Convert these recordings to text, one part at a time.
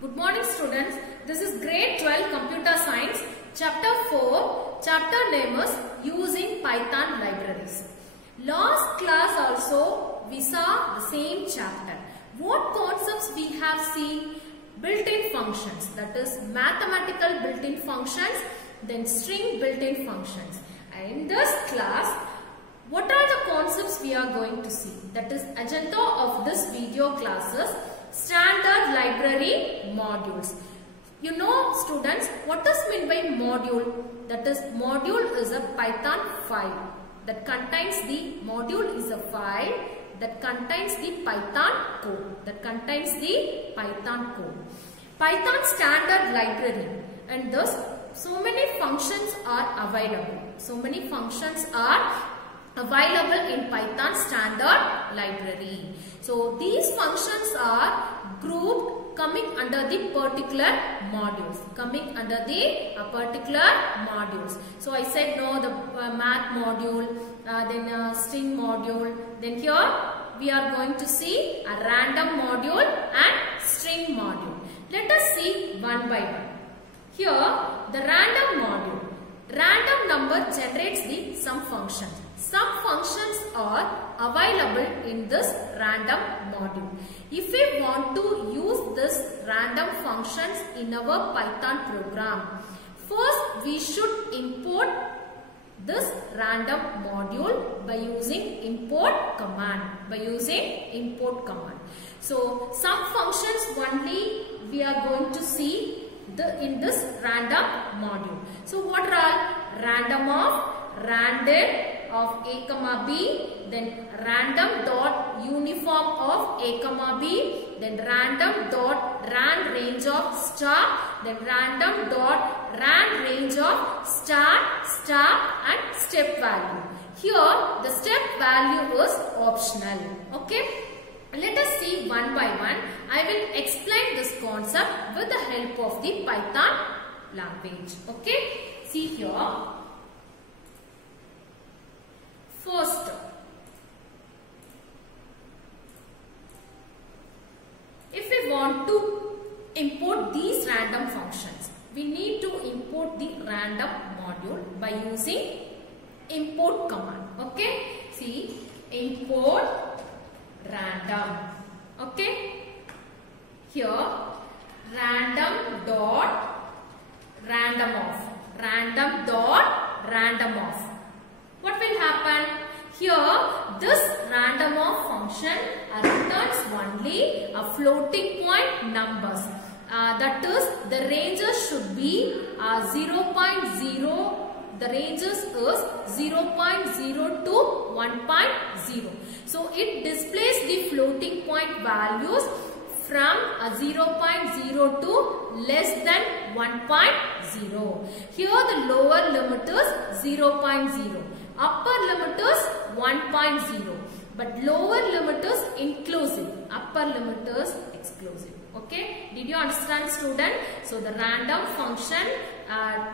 Good morning students. This is grade 12 computer science chapter 4. Chapter name is using Python libraries. Last class also we saw the same chapter. What concepts we have seen? Built-in functions, that is mathematical built-in functions, then string built-in functions. And in this class, what are the concepts we are going to see? That is agenda of this video classes, standard library modules. You know students, what is meant by module? That is, module is a Python file that contains the module is a file that contains the Python code. Python standard library, and thus so many functions are available. In Python standard library. So these functions are grouped coming under the particular modules. So I said no, the math module, then string module. Then here we are going to see a random module and string module. Let us see one by one. Here the random module. Random number generates the some functions. Some functions are available in this random module. If we want to use this random functions in our Python program, first we should import this random module by using import command. So some functions only we are going to see in this random module. So what are all? Random of random of a comma b, then random dot uniform of a comma b, then random dot rand range of star, then random dot rand range of star, and step value. Here the step value is optional. Okay. Let us see one by one. I will explain this concept with the help of the Python language. Okay. See here. First, if we want to import these random functions, we need to import the random module by using import command. Okay. See, import random. Okay. Here random dot random off. What will happen? Here this random off function returns only a floating point numbers. That is, the ranges should be 0.0. The ranges is 0.0 to 1.0. So it displays the floating point values from 0.0 to less than 1.0. Here the lower limit is 0.0. Upper limit is 1.0. But lower limit is inclusive. Upper limit is exclusive. Okay. Did you understand, student? So the random function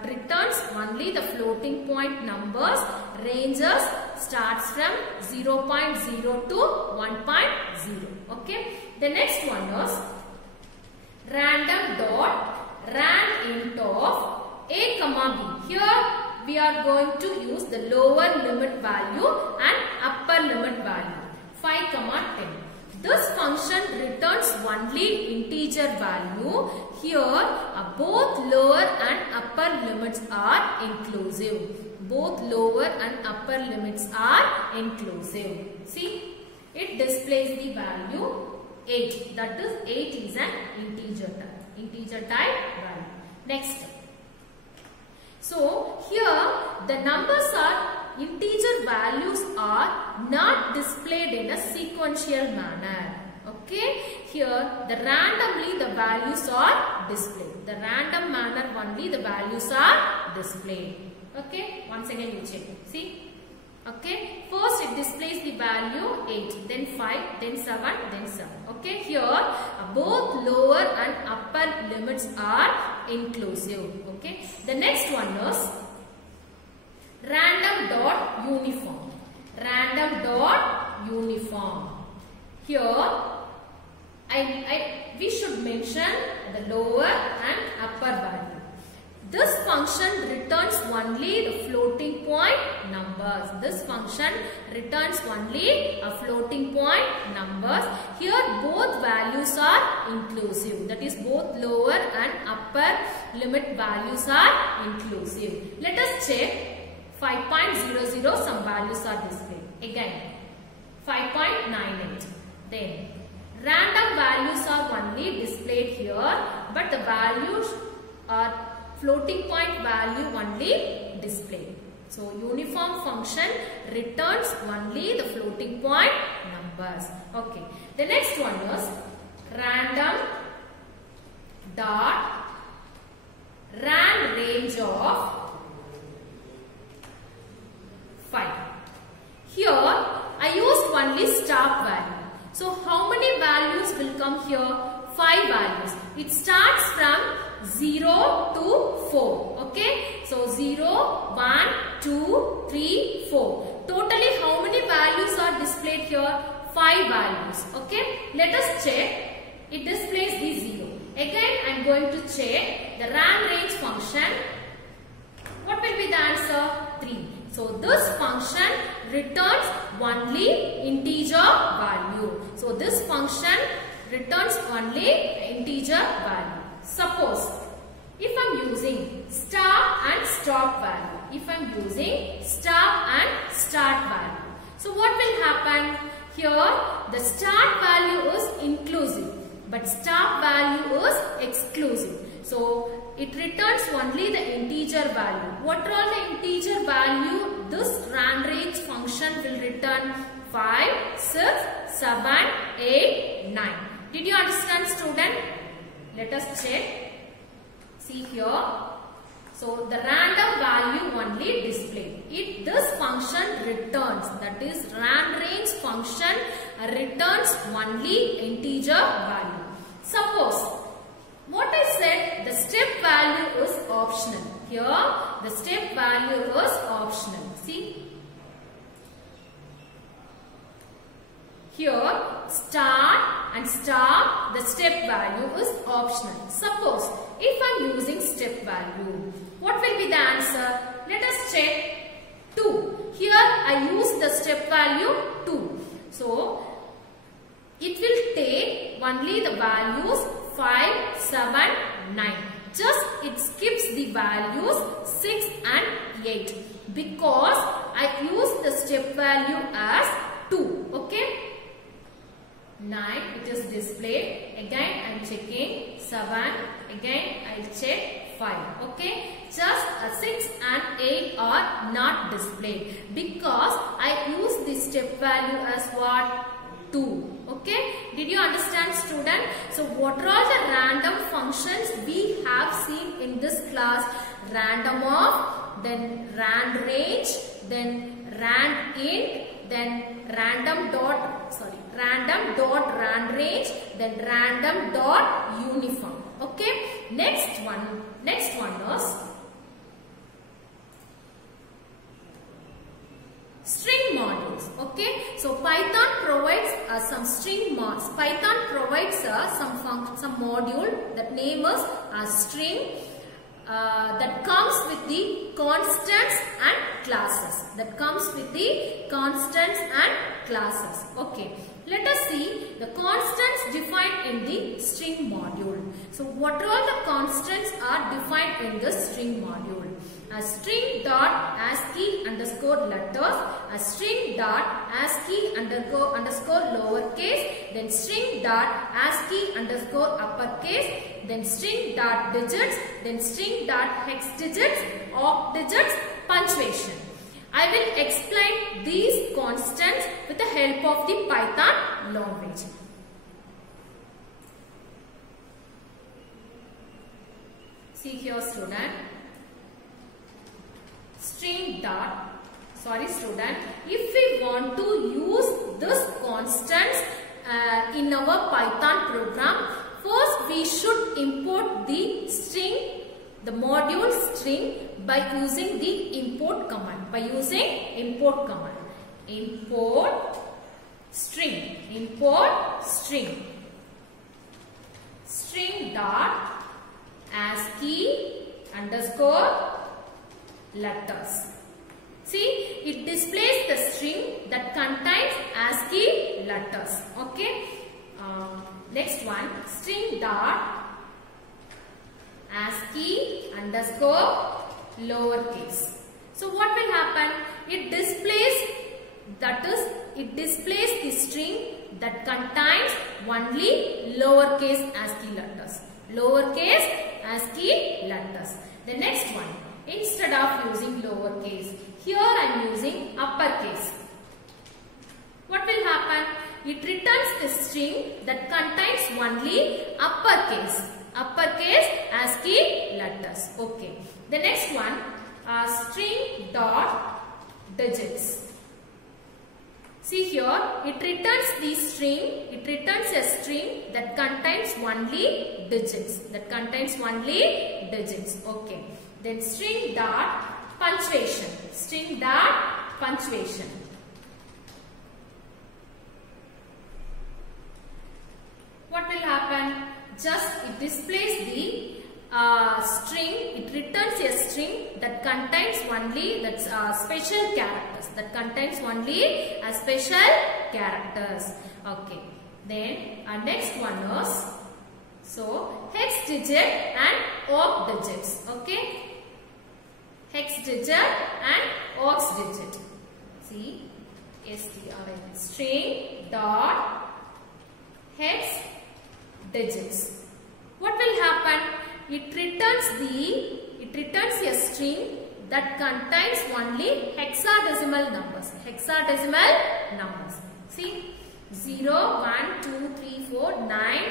returns only the floating point numbers. Ranges starts from 0.0 to 1.0. Okay. The next one is random dot rand int of a comma b. Here we are going to use the lower limit value and upper limit value 5, 10. This function returns only integer value. Here both lower and upper limits are inclusive. See, it displays the value 8. That is 8 is an integer type value. Next. So here the numbers are integer values are not displayed in a sequential manner. Okay. Here the randomly the values are displayed. The random manner only the values are displayed. Okay. Once again you check. See. Okay. First it displays the value 8, then 5, then 7, then 7. Okay. Here both lower and upper limits are inclusive. Okay. The next one is random dot uniform. Here I we should mention the lower and upper value. This function returns only the floating point numbers. This function returns only a floating point numbers. Here both values are inclusive. That is, both lower and upper limit values are inclusive. Let us check 5.00. Some values are displayed. Again 5.98. Then random values are only displayed here, but the values are floating point value only displayed. So uniform function returns only the floating point numbers. Okay. The next one is random dot rand range of 5. Here I used only stop value. So how many values will come here? 5 values. It starts from 0 to 4. Okay. So 0, 1, 2, 3, 4. Totally how many values are displayed here? 5 values. Okay. Let us check. It displays the 0. Again I am going to check the rand range function. What will be the answer? 3. So this function returns only integer value. So this function returns only integer value. Suppose if I am using start and stop value, if I am using start and start value, so what will happen? Here the start value is inclusive, but stop value is exclusive. So it returns only the integer value. What are all the integer value? This rand range function will return 5, 6, 7, 8, 9. Did you understand, student? Let us check. See here. So the random value only displayed. This function returns, that is rand range function returns only integer value. Suppose what I said, the step value is optional. Here the step value is optional. See. Here start and stop, the step value is optional. Suppose if I am using step value, what will be the answer? Let us check. 2. Here I use the step value 2. So it will take only the values 5, 7, 9. Just it skips the values 6 and 8 because I use the step value as 2. Okay. 9 it is displayed. Again I am checking 7. Again I will check 5. Okay. Just 6 and 8 are not displayed because I use the step value as what? 2. Okay. Did you understand, student? So what are all the random functions we have seen in this class? Random of, then rand range, then rand int, then random dot rand range, then random dot uniform. Okay. Next one is string modules. Okay. So Python provides some string mods. Python provides some module that name is string that comes with the constants and classes. Okay. Let us see the constants defined in the string module. So what all the constants are defined in the string module? A string dot ASCII underscore letters, a string dot ASCII underscore lowercase, then string dot ASCII underscore uppercase, then string dot digits, then string dot hex digits, oct digits, punctuation. I will explain these constants with the help of the Python language. See here, student. String dot, student, if we want to use this constants in our Python program, first we should import the string, the module string by using the import command. Import string. string dot ASCII underscore letters. See, it displays the string that contains ASCII letters. Okay. Next one, string dot ASCII underscore lowercase. So what will happen? It displays the string that contains only lowercase ASCII letters. Lowercase ASCII letters. The next one, instead of using lowercase, here I am using uppercase. What will happen? It returns the string that contains only uppercase ASCII letters. Okay. The next one, string dot digits. See here, it returns a string that contains only digits. Okay. Then string dot punctuation. What will happen? Just it displays the string. It returns a string that contains only special characters. Okay. Then next one is hex digit and oct digits. Okay. Hex digit and oct digit. See, string dot hex digits. What will happen? It returns a string that contains only hexadecimal numbers. See, 0, 1, 2, 3, 4, 9.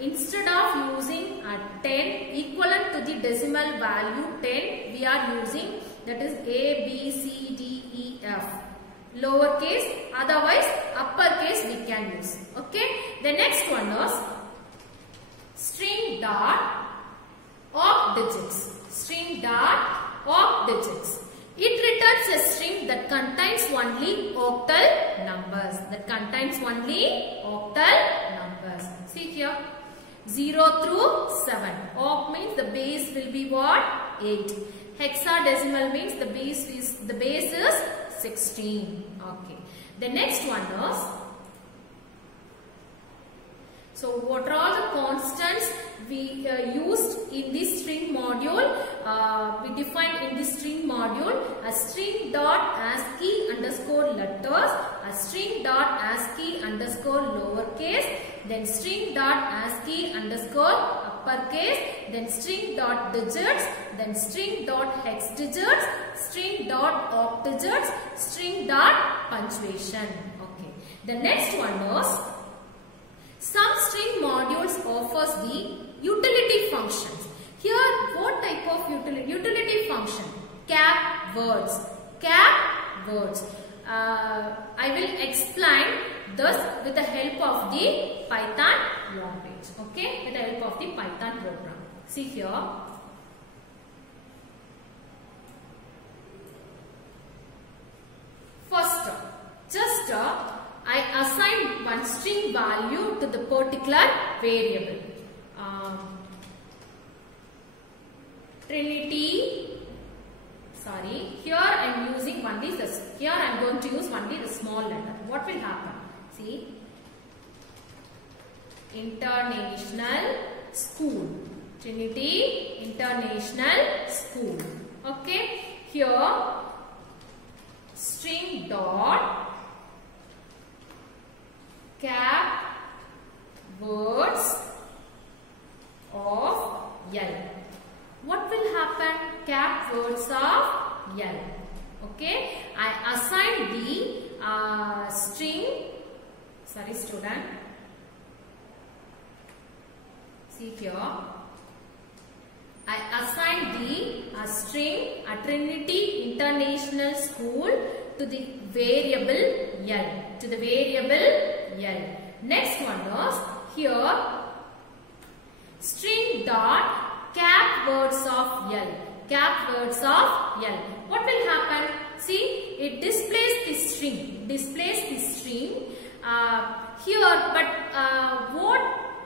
Instead of using 10 equivalent to the decimal value 10, we are using, that is A, B, C, D, E, F. Lowercase, otherwise uppercase we can use. Okay. The next one is string dot oct digits. It returns a string that contains only octal numbers. See here, 0 through 7. Oct means the base will be what? 8. Hexadecimal means the base is 16. Okay. The next one is, so what are all the constants we used in this string module? We defined in this string module a string dot ASCII underscore letters, a string dot ASCII underscore lowercase, then string dot ASCII underscore uppercase, then string dot digits, then string dot hex digits, string dot oct digits, string dot punctuation. Okay. The next one is, some string modules offers the utility functions. Here, what type of utility function? Cap words. I will explain this with the help of the Python language. Okay, with the help of the Python program. See here. First, just I assign one string value to the particular variable. Here I am using only this. Here I am going to use only the small letter. What will happen? See, International School. Trinity International School. Okay. Here string dot cap words of L. What will happen? Cap words of L. Okay. I assign the string. Sorry, student. See here. I assign the string a Trinity International School to the variable L. Next one is here string dot cap words of L. What will happen? See, it displays the string. Here, but what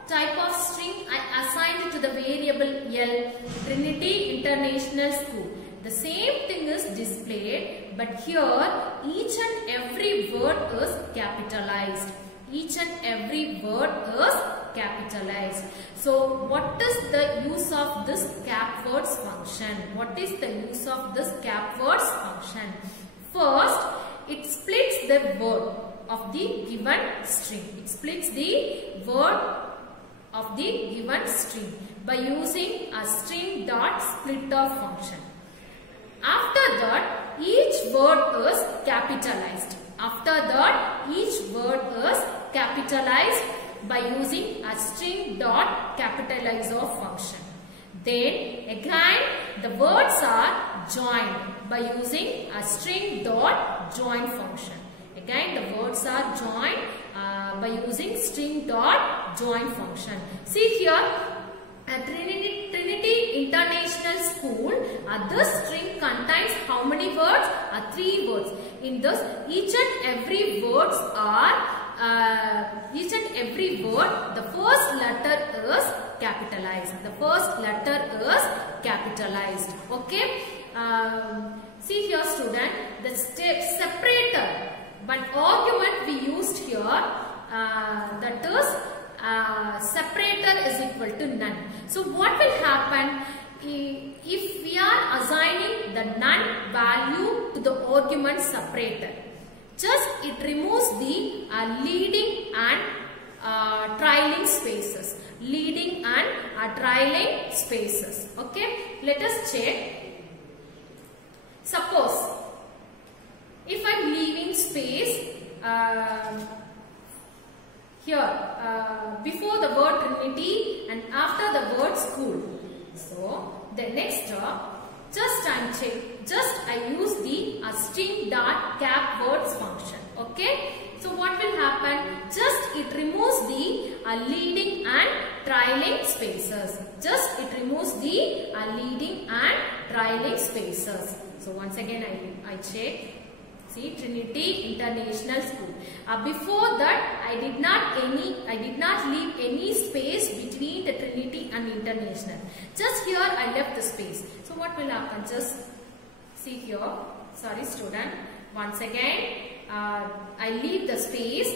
type of string I assigned to the variable L, Trinity International School. The same thing is displayed, but here each and every word is capitalized. Each and every word is capitalized. So what is the use of this cap words function? What is the use of this cap words function? First, it splits the word of the given string. It splits the word of the given string by using a string dot splitter function. After that, each word is capitalized. After that, each word is capitalized by using a string dot capitalizer function. Then again, the words are joined by using a string dot join function. Again, the words are joined by using string dot join function. See here, Trinity International School, this string contains how many words? 3 words. In this, each and every words are the first letter is capitalized. The first letter is capitalized. Okay. See here, student, the separator. One argument we used here, that is separator is equal to none. So what will happen if we are assigning the none value to the argument separator? Just it removes the leading and trailing spaces. Leading and trailing spaces. Okay. Let us check. Suppose if I am leaving space here before the word Trinity and after the word school. So the next I use the string dot cap words function. Okay. So what will happen? Just it removes the leading and trailing spaces. Just it removes the leading and trailing spaces. So once again I check. See, Trinity International School. Before that, I did not leave any space between the Trinity and International. Just here, I left the space. So what will happen? Just see here. Sorry, student. Once again, I leave the space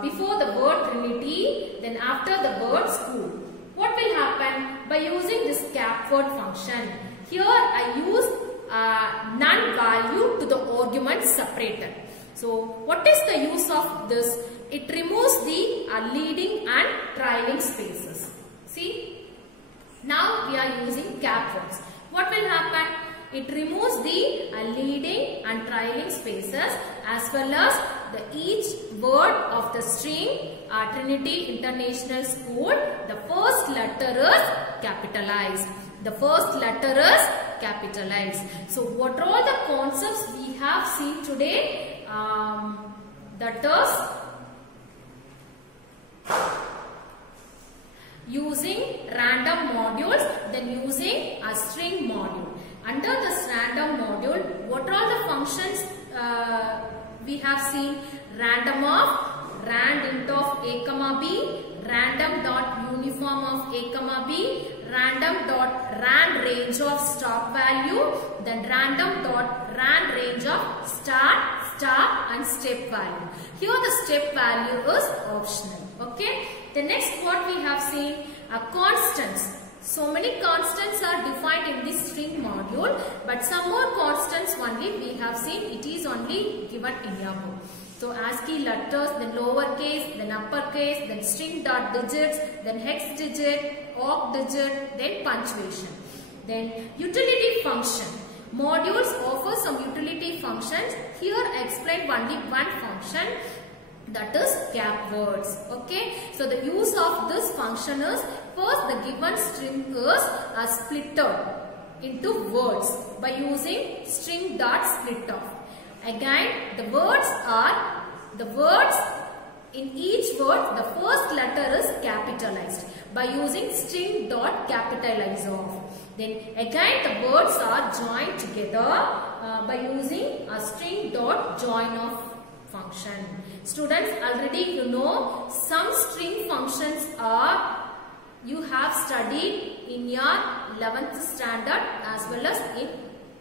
before the word Trinity, then after the word school. What will happen? By using this cap word function, here I use none value to the argument separator. So what is the use of this? It removes the leading and trailing spaces. See, now we are using cap words. What will happen? It removes the leading and trailing spaces as well as each word of the string Trinity International School. The first letter is capitalized. The first letter is capitalized. So what are all the concepts we have seen today? That is using random modules, then using a string module. Under this random module, what are all the functions we have seen? Random of rand of a comma b, random dot uniform of a comma b, random dot rand range of stop value, then random dot rand range of start, and step value. Here the step value is optional. Okay. The next what we have seen are constants. So many constants are defined in this string module, but some more constants only we have seen. It is only given in your book. So ASCII letters, then lowercase, then uppercase, then string dot digits, then hex digit, oct digit, then punctuation. Then utility function. Modules offer some utility functions. Here I explained only one function, that is cap words. Okay. So the use of this function is, first the given string is split into words by using string dot split off. Again, the words in each word, the first letter is capitalized by using string dot capitalize off. Then again, the words are joined together by using a string dot join off function. Students, already you know some string functions are you have studied in your 11th standard as well as in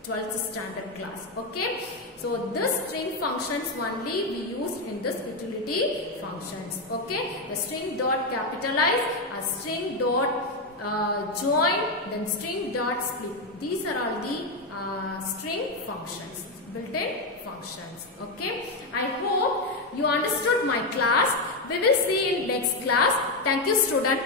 12th standard class. Okay, so this string functions only we use in this utility functions. Okay, the string dot capitalize, a string dot join, then string dot split. These are all the string functions, built-in functions. Okay, I hope you understood my class. We will see in next class. Thank you, student.